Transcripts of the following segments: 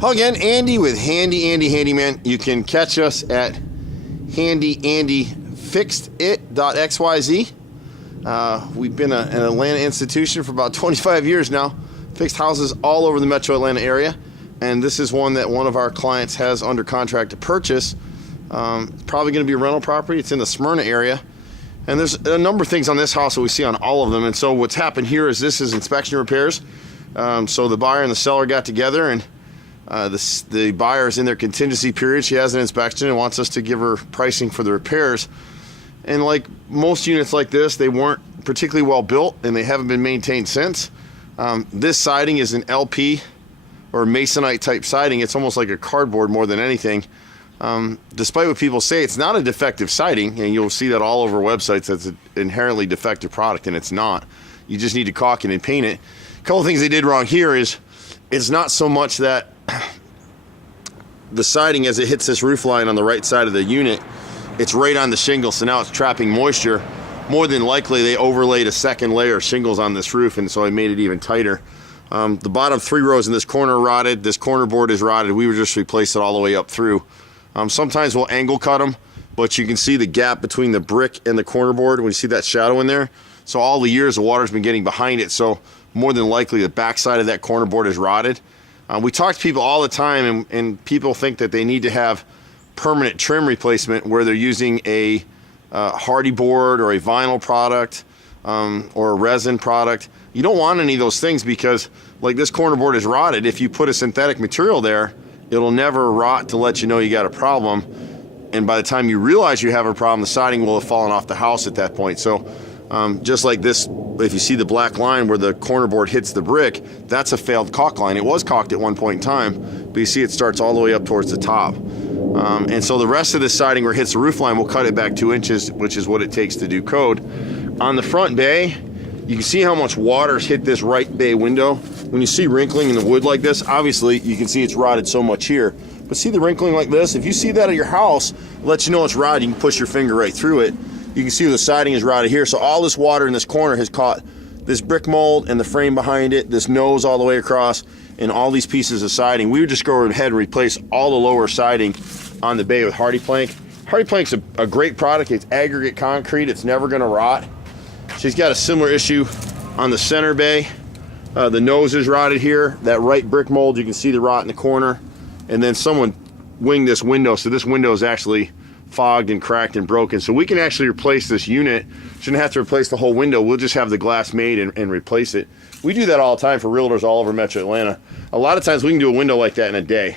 Hello again, Andy with Handy Andy Handyman. You can catch us at HandyANDFixedIt.xyz. We've been an Atlanta institution for about 25 years now. Fixed houses all over the metro Atlanta area. And this is one that one of our clients has under contract to purchase. It's probably going to be a rental property. It's in the Smyrna area. And there's a number of things on this house that we see on all of them. And so what's happened here is this is inspection repairs. So the buyer and the seller got together, and the buyer is in their contingency period. She has an inspection and wants us to give her pricing for the repairs. And like most units like this, they weren't particularly well built and they haven't been maintained since. This siding is an LP or masonite type siding. It's almost like a cardboard more than anything. Despite what people say, it's not a defective siding, and you'll see that all over websites that's an inherently defective product, and it's not. You just need to caulk it and paint it. A couple things they did wrong here is it's not so much that the siding, as it hits this roof line on the right side of the unit, it's right on the shingle, so now it's trapping moisture. More than likely they overlaid a second layer of shingles on this roof, and so I made it even tighter. The bottom 3 rows in this corner are rotted. This corner board is rotted. We would just replace it all the way up through. Sometimes we'll angle cut them, but you can see the gap between the brick and the corner board when you see that shadow in there. So all the years the water's been getting behind it, so more than likely the backside of that corner board is rotted. We talk to people all the time, and people think that they need to have permanent trim replacement where they're using a hardy board or a vinyl product or a resin product. You don't want any of those things because, like, this corner board is rotted. If you put a synthetic material there, it'll never rot to let you know you got a problem. And by the time you realize you have a problem, the siding will have fallen off the house at that point. So just like this, if you see the black line where the corner board hits the brick, that's a failed caulk line. It was caulked at one point in time, but you see it starts all the way up towards the top. And so the rest of this siding where it hits the roof line, we'll cut it back 2 inches, which is what it takes to do code. On the front bay, you can see how much water's hit this right bay window. When you see wrinkling in the wood like this, obviously you can see it's rotted so much here. But see the wrinkling like this? If you see that at your house, it lets you know it's rotted. You can push your finger right through it. You can see the siding is rotted here. So all this water in this corner has caught this brick mold and the frame behind it, this nose all the way across, and all these pieces of siding. We would just go ahead and replace all the lower siding on the bay with Hardy Plank. Hardy Plank's a great product. It's aggregate concrete. It's never going to rot. She's got a similar issue on the center bay. The nose is rotted here. That right brick mold, you can see the rot in the corner. And then someone winged this window, so this window is actually fogged and cracked and broken. So we can actually replace this unit. Shouldn't have to replace the whole window. We'll just have the glass made and replace it. We do that all the time for realtors all over Metro Atlanta. A lot of times we can do a window like that in a day.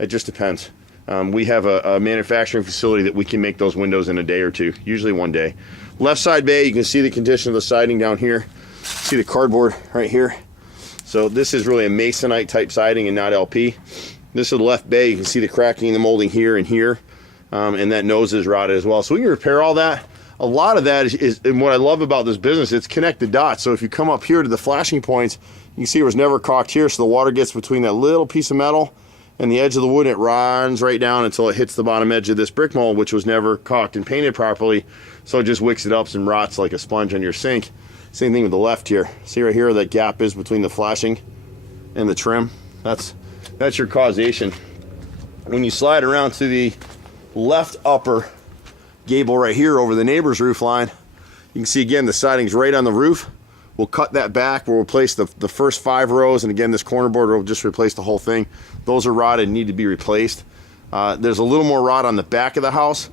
It just depends. We have a manufacturing facility that we can make those windows in a day or two, usually 1 day. Left side bay, you can see the condition of the siding down here. See the cardboard right here. So this is really a masonite type siding and not LP. This is the left bay. You can see the cracking and the molding here and here. And that nose is rotted as well. So we can repair all that. A lot of that is and what I love about this business, it's connected dots. So if you come up here to the flashing points, you can see it was never caulked here, so the water gets between that little piece of metal and the edge of the wood, and it runs right down until it hits the bottom edge of this brick mold, which was never caulked and painted properly. So it just wicks it up and rots like a sponge on your sink. Same thing with the left here. See right here where that gap is between the flashing and the trim? That's your causation. When you slide around to the left upper gable right here over the neighbor's roof line, you can see again the siding's right on the roof. We'll cut that back. We'll replace the first 5 rows, and again this corner board will just replace the whole thing. Those are rotted and need to be replaced. There's a little more rot on the back of the house.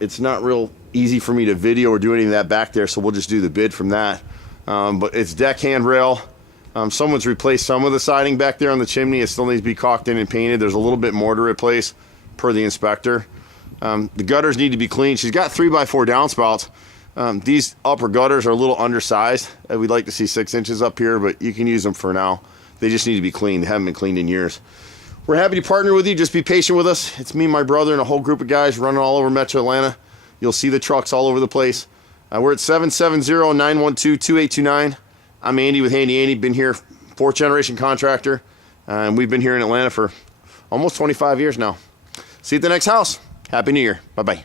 It's not real easy for me to video or do any of that back there, so we'll just do the bid from that. But it's deck handrail. Someone's replaced some of the siding back there on the chimney. It still needs to be caulked in and painted. There's a little bit more to replace per the inspector. The gutters need to be cleaned. She's got 3x4 downspouts. These upper gutters are a little undersized. We'd like to see 6 inches up here, but you can use them for now. They just need to be cleaned. They haven't been cleaned in years. We're happy to partner with you. Just be patient with us. It's me, my brother, and a whole group of guys running all over Metro Atlanta. You'll see the trucks all over the place. We're at 770-912-2829. I'm Andy with Handy Andy. Been here, 4th generation contractor, and we've been here in Atlanta for almost 25 years now. See you at the next house. Happy New Year. Bye-bye.